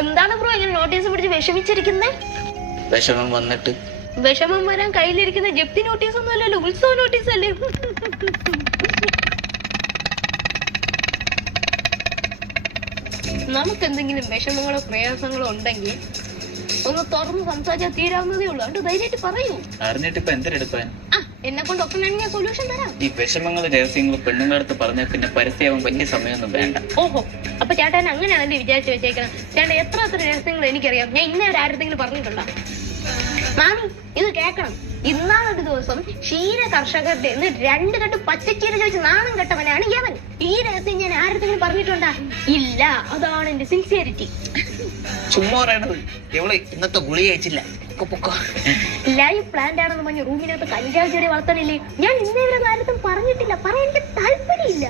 എന്താണ് ബ്രോ ഇങ്ങനെ നോട്ടീസ് പിടിച്ച് വിഷമിച്ചിരിക്കുന്നേ? വിഷമം വന്നിട്ട് വിഷമം വരാൻ കയ്യിലിരിക്കുന്ന ജപ്തി നോട്ടീസ് ഒന്നും അല്ലല്ലോ, ഉത്സവ നോട്ടീസ് അല്ലേ? നമുക്ക് എന്തെങ്കിലും വിഷമങ്ങളോ പ്രയാസങ്ങളോ ഉണ്ടെങ്കിൽ ഒന്ന് തുറന്ന് സംസാരിച്ചാൽ തീരാവുന്നതേ ഉള്ളൂ. അതുകൊണ്ട് ധൈര്യമായിട്ട് പറയൂ. അറിഞ്ഞിട്ട് ഇപ്പൊ എന്തെടുക്കാൻ? എന്നെ കൊണ്ട് ഒക്കെ ഞാൻ സൊല്യൂഷൻ തരാം. ഈ വിഷമങ്ങൾ രഹസ്യങ്ങൾ പെണ്ണുങ്ങളുടെ അടുത്ത് പറഞ്ഞാൽ പിന്നെ പരസ്യമാവാൻ വലിയ സമയമൊന്നും വേണ്ട. ഓഹോ, അപ്പൊ ചേട്ടൻ അങ്ങനെയാണല്ലേ വിചാരിച്ചു വെച്ചേക്കണം. ചേട്ടൻ എത്ര രഹസ്യങ്ങൾ എനിക്കറിയാം. ഞാൻ ഇന്നേ ഒരു ആയിരത്തെങ്കിലും പറഞ്ഞിട്ടുണ്ടോ? മാമി ഇത് കേക്കണം. ഇന്നാളൊരു ദിവസം ക്ഷീര കർഷകരുടെ 2 കെട്ട് പച്ചച്ചീര ചോദിച്ച് നാണം കെട്ടവനാണ് യവൻ. ഈ രഹസ്യം ഞാൻ ആയിരത്തെങ്കിലും പറഞ്ഞിട്ടുണ്ടാ? ഇല്ല. അതാണ് എന്റെ സിൻസിയറിറ്റി. ചുമ്മാ പറയണത്. എവള് ഇന്നത്തെ ഗുളി കഴിച്ചില്ല. ലൈവ് പ്ലാന്റ് ആണെന്ന് പറഞ്ഞ് റൂമിനകത്ത് കഞ്ചാവ് ചെടി വളർത്തണില്ലേ? ഞാൻ ഇന്നേ വരെ ആരും പറഞ്ഞിട്ടില്ല. പറയാൻ എനിക്ക് താല്പര്യമില്ല.